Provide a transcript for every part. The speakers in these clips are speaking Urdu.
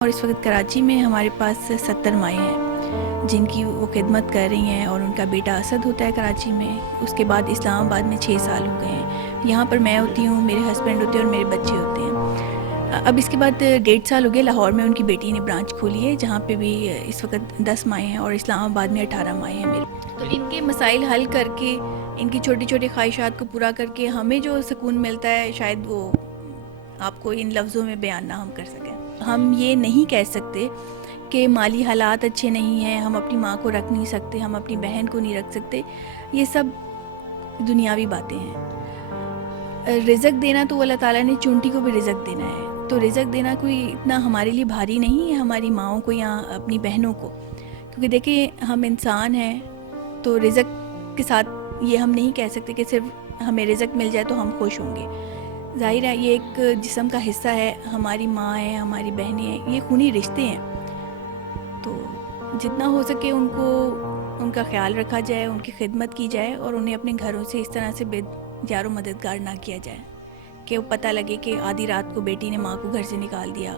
اور اس وقت کراچی میں ہمارے پاس 70 مائیں ہیں جن کی وہ خدمت کر رہی ہیں، اور ان کا بیٹا اسد ہوتا ہے کراچی میں. اس کے بعد اسلام آباد میں 6 سال ہو گئے ہیں. یہاں پر میں ہوتی ہوں، میرے ہسبینڈ ہوتے ہیں اور میرے بچے ہوتے ہیں. اب اس کے بعد 1.5 سال ہو گئے لاہور میں ان کی بیٹی نے برانچ کھولی ہے، جہاں پہ بھی اس وقت 10 مائیں ہیں، اور اسلام آباد میں 18 مائیں ہیں میرے. تو ان کے مسائل حل کر کے، ان کی چھوٹی چھوٹی خواہشات کو پورا کر کے ہمیں جو سکون ملتا ہے، شاید وہ آپ کو ان لفظوں میں بیان نہ ہم کر سکیں. ہم یہ نہیں کہہ سکتے کہ مالی حالات اچھے نہیں ہیں، ہم اپنی ماں کو رکھ نہیں سکتے، ہم اپنی بہن کو نہیں رکھ سکتے. یہ سب دنیاوی باتیں ہیں. رزق دینا تو اللہ تعالیٰ نے چونٹی کو بھی رزق دینا ہے، تو رزق دینا کوئی اتنا ہمارے لیے بھاری نہیں ہے، ہماری ماؤں کو یا اپنی بہنوں کو. کیونکہ دیکھیں ہم انسان ہیں، تو رزق کے ساتھ یہ ہم نہیں کہہ سکتے کہ صرف ہمیں رزق مل جائے تو ہم خوش ہوں گے. ظاہر ہے یہ ایک جسم کا حصہ ہے، ہماری ماں ہے، ہماری بہنیں ہیں، یہ خونی رشتے ہیں. تو جتنا ہو سکے ان کو ان کا خیال رکھا جائے، ان کی خدمت کی جائے، اور انہیں اپنے گھروں سے اس طرح سے بے یار و مددگار نہ کیا جائے کہ وہ پتہ لگے کہ آدھی رات کو بیٹی نے ماں کو گھر سے نکال دیا،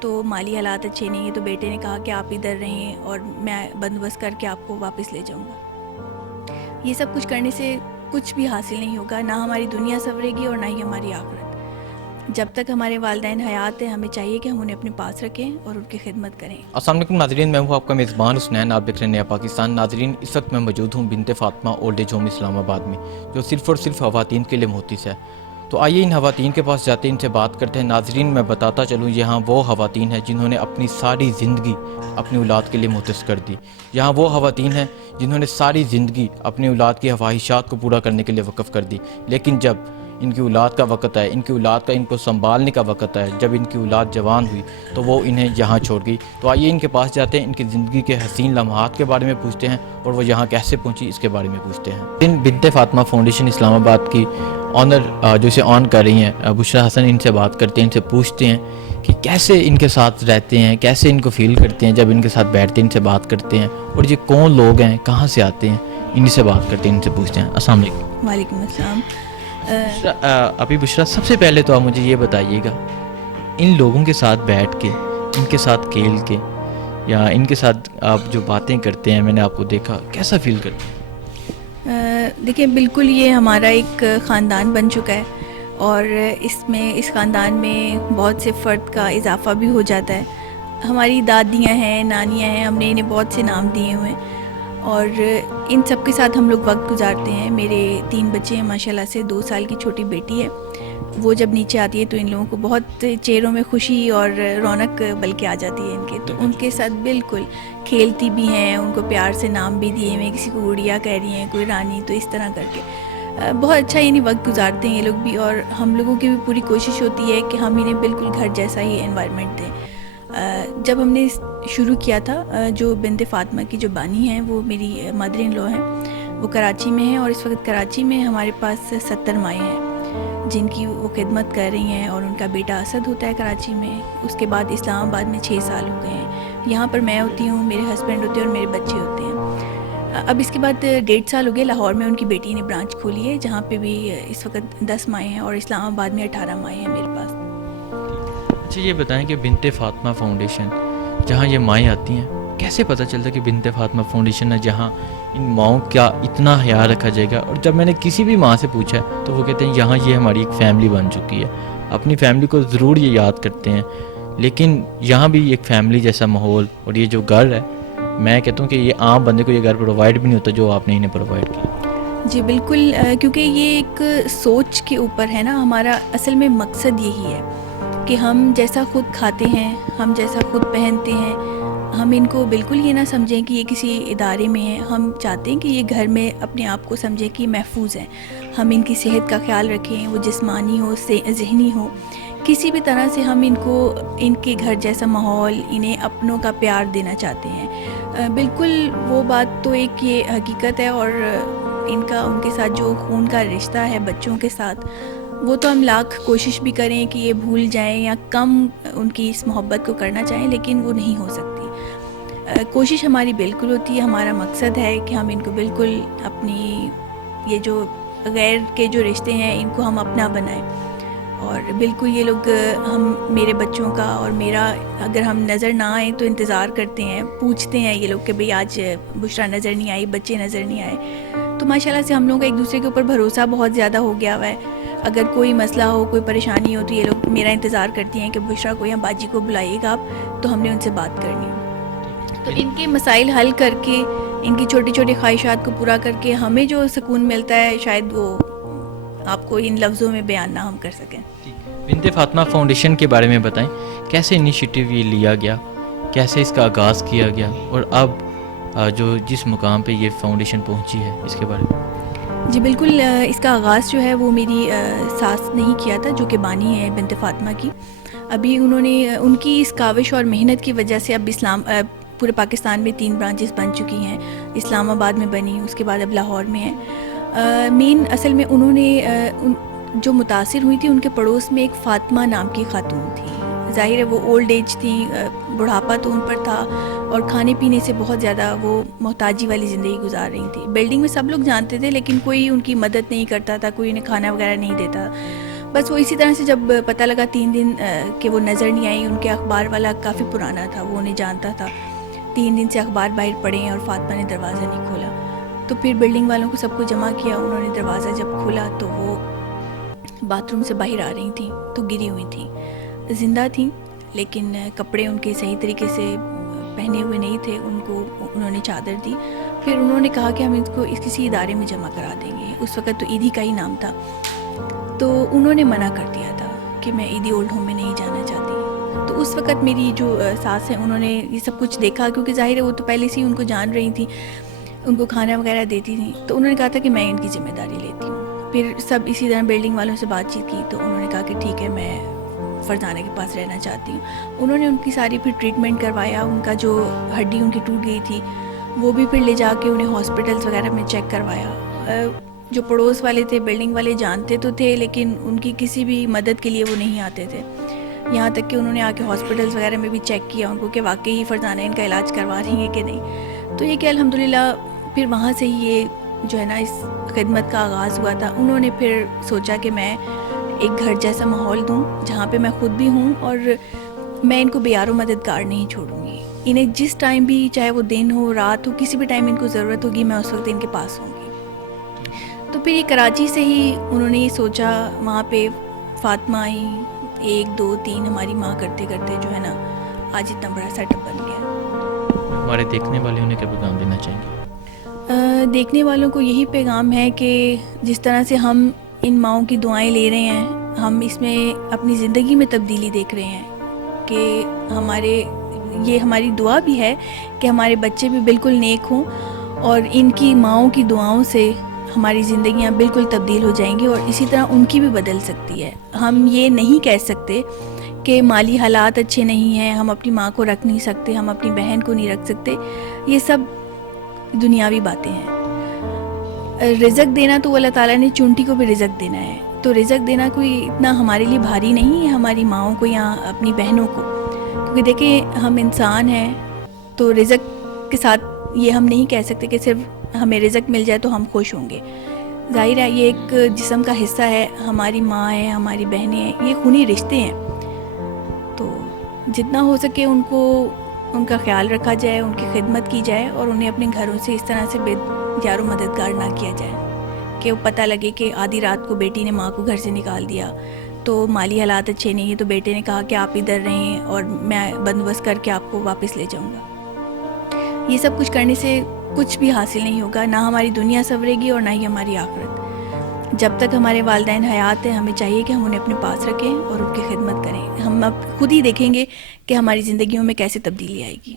تو مالی حالات اچھے نہیں ہیں، تو بیٹے نے کہا کہ آپ ادھر رہیں اور میں بندوبست کر کے آپ کو واپس لے جاؤں گا. یہ سب کچھ کرنے سے کچھ بھی حاصل نہیں ہوگا، نہ ہماری دنیا سنورے گی اور نہ ہی ہماری آخرت. جب تک ہمارے والدین حیات ہیں، ہمیں چاہیے کہ ہم انہیں اپنے پاس رکھیں اور ان کی خدمت کریں. السلام علیکم ناظرین، میں ہوں آپ کا میزبان حسنین، آپ دیکھ رہے ہیں نیا پاکستان. ناظرین، اس وقت میں موجود ہوں بنت فاطمہ اولڈ ایج ہوم اسلام آباد میں، جو صرف اور صرف خواتین کے لیے مختص ہے. تو آئیے ان خواتین کے پاس جاتے ہیں، ان سے بات کرتے ہیں. ناظرین، میں بتاتا چلوں، یہاں وہ خواتین ہیں جنہوں نے اپنی ساری زندگی اپنی اولاد کے لیے مختص کر دی. یہاں وہ خواتین ہیں جنہوں نے ساری زندگی اپنی اولاد کی خواہشات کو پورا کرنے کے لیے وقف کر دی. لیکن جب ان کی اولاد کا وقت ہے، ان کی اولاد کا ان کو سنبھالنے کا وقت ہے، جب ان کی اولاد جوان ہوئی تو وہ انہیں یہاں چھوڑ گئی. تو آئیے ان کے پاس جاتے ہیں، ان کی زندگی کے حسین لمحات کے بارے میں پوچھتے ہیں، اور وہ یہاں کیسے پہنچی اس کے بارے میں پوچھتے ہیں. بنت فاطمہ فاؤنڈیشن اسلام آباد کی آنر جو اسے آن کر رہی ہیں بشریٰ حسن، ان سے بات کرتے ہیں، ان سے پوچھتے ہیں کہ کیسے ان کے ساتھ رہتے ہیں، کیسے ان کو فیل کرتے ہیں جب ان کے ساتھ بیٹھتے ہیں، ان سے بات کرتے ہیں، اور یہ کون لوگ ہیں، کہاں سے آتے ہیں، ان سے بات کرتے ہیں، ان سے پوچھتے ہیں. السلام علیکم. وعلیکم السلام. ابھی بشریٰ، سب سے پہلے تو آپ مجھے یہ بتائیے گا، ان لوگوں کے ساتھ بیٹھ کے، ان کے ساتھ کھیل کے، یا ان کے ساتھ آپ جو باتیں کرتے ہیں، میں نے آپ کو دیکھا، کیسا فیل کرتے ہیں؟ دیکھیں بالکل یہ ہمارا ایک خاندان بن چکا ہے، اور اس خاندان میں بہت سے فرد کا اضافہ بھی ہو جاتا ہے. ہماری دادیاں ہیں، نانیاں ہیں، ہم نے انہیں بہت سے نام دیے ہوئے ہیں، اور ان سب کے ساتھ ہم لوگ وقت گزارتے ہیں. میرے 3 بچے ہیں ماشاءاللہ سے، 2 سال کی چھوٹی بیٹی ہے. وہ جب نیچے آتی ہے تو ان لوگوں کو بہت چہروں میں خوشی اور رونق بلکہ آ جاتی ہے ان کے. تو ان کے ساتھ بالکل کھیلتی بھی ہیں، ان کو پیار سے نام بھی دیے ہوئے، کسی کو گڑیا کہہ رہی ہیں، کوئی رانی، تو اس طرح کر کے بہت اچھا یعنی وقت گزارتے ہیں یہ لوگ بھی. اور ہم لوگوں کی بھی پوری کوشش ہوتی ہے کہ ہم انہیں بالکل گھر جیسا ہی انوائرمنٹ دیں. جب ہم نے شروع کیا تھا، جو بنت فاطمہ کی جو بانی ہیں وہ میری مدر ان لو ہیں، وہ کراچی میں ہیں، اور اس وقت کراچی میں ہمارے پاس 70 مائیں ہیں جن کی وہ خدمت کر رہی ہیں، اور ان کا بیٹا اسد ہوتا ہے کراچی میں. اس کے بعد اسلام آباد میں 6 سال ہو گئے ہیں. یہاں پر میں ہوتی ہوں، میرے ہسبینڈ ہوتے ہیں اور میرے بچے ہوتے ہیں. اب اس کے بعد 1.5 سال ہو گئے لاہور میں ان کی بیٹی نے برانچ کھولی ہے، جہاں پہ بھی اس وقت 10 مائیں ہیں، اور اسلام آباد میں 18 مائیں ہیں میرے پاس. اچھا، یہ بتائیں کہ بنت فاطمہ فاؤنڈیشن جہاں یہ مائیں آتی ہیں، کیسے پتہ چلتا کہ بنت فاطمہ فاؤنڈیشن ہے جہاں ان ماؤں کا اتنا خیال رکھا جائے گا؟ اور جب میں نے کسی بھی ماں سے پوچھا ہے تو وہ کہتے ہیں یہاں یہ ہماری ایک فیملی بن چکی ہے. اپنی فیملی کو ضرور یہ یاد کرتے ہیں، لیکن یہاں بھی ایک فیملی جیسا ماحول، اور یہ جو گھر ہے، میں کہتا ہوں کہ یہ عام بندے کو یہ گھر پرووائڈ بھی نہیں ہوتا جو آپ نے انہیں پرووائڈ کیا. جی بالکل، کیونکہ یہ ایک سوچ کے اوپر ہے نا. ہمارا اصل میں مقصد یہی ہے کہ ہم جیسا خود کھاتے ہیں، ہم جیسا خود پہنتے ہیں، ہم ان کو بالکل یہ نہ سمجھیں کہ یہ کسی ادارے میں ہیں. ہم چاہتے ہیں کہ یہ گھر میں اپنے آپ کو سمجھیں کہ محفوظ ہیں. ہم ان کی صحت کا خیال رکھیں، وہ جسمانی ہو، ذہنی ہو، کسی بھی طرح سے ہم ان کو ان کے گھر جیسا ماحول، انہیں اپنوں کا پیار دینا چاہتے ہیں. بالکل وہ بات تو ایک یہ حقیقت ہے، اور ان کے ساتھ جو خون کا رشتہ ہے بچوں کے ساتھ، وہ تو ہم لاکھ کوشش بھی کریں کہ یہ بھول جائیں یا کم ان کی اس محبت کو کرنا چاہیں، لیکن وہ نہیں ہو سکتی. کوشش ہماری بالکل ہوتی ہے. ہمارا مقصد ہے کہ ہم ان کو بالکل اپنی یہ جو غیر کے جو رشتے ہیں ان کو ہم اپنا بنائیں. اور بالکل یہ لوگ ہم میرے بچوں کا اور میرا اگر ہم نظر نہ آئیں تو انتظار کرتے ہیں, پوچھتے ہیں یہ لوگ کہ بھئی آج بشرا نظر نہیں آئی, بچے نظر نہیں آئے. تو ماشاءاللہ سے ہم لوگوں کا ایک دوسرے کے اوپر بھروسہ بہت زیادہ ہو گیا ہوا ہے. اگر کوئی مسئلہ ہو, کوئی پریشانی ہو تو یہ لوگ میرا انتظار کرتی ہیں کہ بشرا کو یا باجی کو بلائیے گا آپ, تو ہم نے ان سے بات کرنی ہے. تو ان کے مسائل حل کر کے, ان کی چھوٹی چھوٹی خواہشات کو پورا کر کے ہمیں جو سکون ملتا ہے شاید وہ آپ کو ان لفظوں میں بیان نہ ہم کر سکیں. بنت فاطمہ فاؤنڈیشن کے بارے میں بتائیں, کیسے انیشیٹو یہ لیا گیا, کیسے اس کا آغاز کیا گیا, اور اب جو جس مقام پہ یہ فاؤنڈیشن پہنچی ہے اس کے بارے میں. جی بالکل, اس کا آغاز جو ہے وہ میری ساس نے ہی کیا تھا, جو کہ بانی ہے بنت فاطمہ کی. ابھی انہوں نے ان کی اس کاوش اور محنت کی وجہ سے اب پورے پاکستان میں 3 برانچز بن چکی ہیں. اسلام آباد میں بنی, اس کے بعد اب لاہور میں ہے. مین اصل میں انہوں نے جو متاثر ہوئی تھی ان کے پڑوس میں ایک فاطمہ نام کی خاتون تھی. ظاہر ہے وہ اولڈ ایج تھی, بڑھاپا تو ان پر تھا, اور کھانے پینے سے بہت زیادہ وہ محتاجی والی زندگی گزار رہی تھی. بلڈنگ میں سب لوگ جانتے تھے لیکن کوئی ان کی مدد نہیں کرتا تھا, کوئی انہیں کھانا وغیرہ نہیں دیتا. بس وہ اسی طرح سے جب پتہ لگا 3 دن کہ وہ نظر نہیں آئی, ان کے اخبار والا کافی پرانا تھا, وہ انہیں جانتا تھا. 3 دن سے اخبار باہر پڑے ہیں اور فاطمہ نے دروازہ نہیں کھولا. تو پھر بلڈنگ والوں کو سب کو جمع کیا, انہوں نے دروازہ جب کھولا تو وہ باتھ روم سے باہر آ رہی تھیں تو گری ہوئی تھیں. زندہ تھیں لیکن کپڑے ان کے صحیح طریقے سے پہنے ہوئے نہیں تھے. ان کو انہوں نے چادر دی. پھر انہوں نے کہا کہ ہم اس کو کسی ادارے میں جمع کرا دیں گے. اس وقت تو عیدی کا ہی نام تھا, تو انہوں نے منع کر دیا تھا کہ میں عیدی اولڈ ہوم میں نہیں جانا چاہتی. تو اس وقت میری جو ساس ہیں انہوں نے یہ سب کچھ دیکھا, کیونکہ ظاہر ہے وہ تو پہلے سے ہی ان کو جان رہی تھیں, ان کو کھانا وغیرہ دیتی تھیں. تو انہوں نے کہا تھا کہ میں ان کی ذمہ داری لیتی ہوں. پھر سب اسی طرح بلڈنگ والوں سے بات چیت کی, تو انہوں نے کہا کہ ٹھیک ہے میں فرزانہ کے پاس رہنا چاہتی ہوں. انہوں نے ان کی ساری پھر ٹریٹمنٹ کروایا. ان کا جو ہڈی ان کی ٹوٹ گئی تھی وہ بھی پھر لے جا کے انہیں ہاسپٹلس وغیرہ میں چیک کروایا. جو پڑوس والے تھے, بلڈنگ والے جانتے تو تھے لیکن ان کی کسی بھی مدد کے لیے وہ نہیں آتے تھے. یہاں تک کہ انہوں نے آ کے ہاسپٹلس وغیرہ میں بھی چیک کیا ان کو کہ واقعی فرزانہ ان کا علاج کروا رہی ہیں کہ نہیں. تو یہ کہ الحمدللہ پھر وہاں سے ہی یہ جو ہے نا اس خدمت کا آغاز ہوا تھا. انہوں نے پھر سوچا کہ میں ایک گھر جیسا ماحول دوں جہاں پہ میں خود بھی ہوں اور میں ان کو بے یار و مددگار نہیں چھوڑوں گی. انہیں جس ٹائم بھی, چاہے وہ دن ہو رات ہو, کسی بھی ٹائم ان کو ضرورت ہوگی میں اس وقت ان کے پاس ہوں گی. تو پھر یہ کراچی سے ہی انہوں نے یہ سوچا, وہاں پہ فاطمہ آئی, 1 2 3 ہماری ماں کرتے کرتے جو ہے نا آج اتنا بڑا سیٹ اپ بن گیا. ہمارے دیکھنے والے انہیں کیا پیغام دینا چاہیں گے؟ دیکھنے والوں کو یہی پیغام ہے کہ جس طرح سے ہم ان ماؤں کی دعائیں لے رہے ہیں, ہم اس میں اپنی زندگی میں تبدیلی دیکھ رہے ہیں کہ یہ ہماری دعا بھی ہے کہ ہمارے بچے بھی بالکل نیک ہوں اور ان کی ماؤں کی دعاؤں سے ہماری زندگیاں بالکل تبدیل ہو جائیں گی اور اسی طرح ان کی بھی بدل سکتی ہے. ہم یہ نہیں کہہ سکتے کہ مالی حالات اچھے نہیں ہیں, ہم اپنی ماں کو رکھ نہیں سکتے, ہم اپنی بہن کو نہیں رکھ سکتے. یہ سب دنیاوی باتیں ہیں. رزق دینا تو اللہ تعالیٰ نے چونٹی کو بھی رزق دینا ہے, تو رزق دینا کوئی اتنا ہمارے لیے بھاری نہیں ہے ہماری ماؤں کو یا اپنی بہنوں کو. کیونکہ دیکھیں ہم انسان ہیں تو رزق کے ساتھ یہ ہم نہیں کہہ سکتے کہ صرف ہمیں رزق مل جائے تو ہم خوش ہوں گے. ظاہر ہے یہ ایک جسم کا حصہ ہے, ہماری ماں ہے, ہماری بہنیں ہیں, یہ خونی رشتے ہیں. تو جتنا ہو سکے ان کا خیال رکھا جائے, ان کی خدمت کی جائے اور انہیں اپنے گھروں سے اس طرح سے بے یار و مددگار نہ کیا جائے کہ وہ پتہ لگے کہ آدھی رات کو بیٹی نے ماں کو گھر سے نکال دیا, تو مالی حالات اچھے نہیں ہیں, تو بیٹے نے کہا کہ آپ ادھر رہیں اور میں بندوبست کر کے آپ کو واپس لے جاؤں گا. یہ سب کچھ کرنے سے کچھ بھی حاصل نہیں ہوگا, نہ ہماری دنیا سنورے گی اور نہ ہی ہماری آخرت. جب تک ہمارے والدین حیات ہیں ہمیں چاہیے کہ ہم انہیں اپنے پاس رکھیں اور ان کی خدمت کریں. ہم اب خود ہی دیکھیں گے کہ ہماری زندگیوں میں کیسے تبدیلی آئے گی.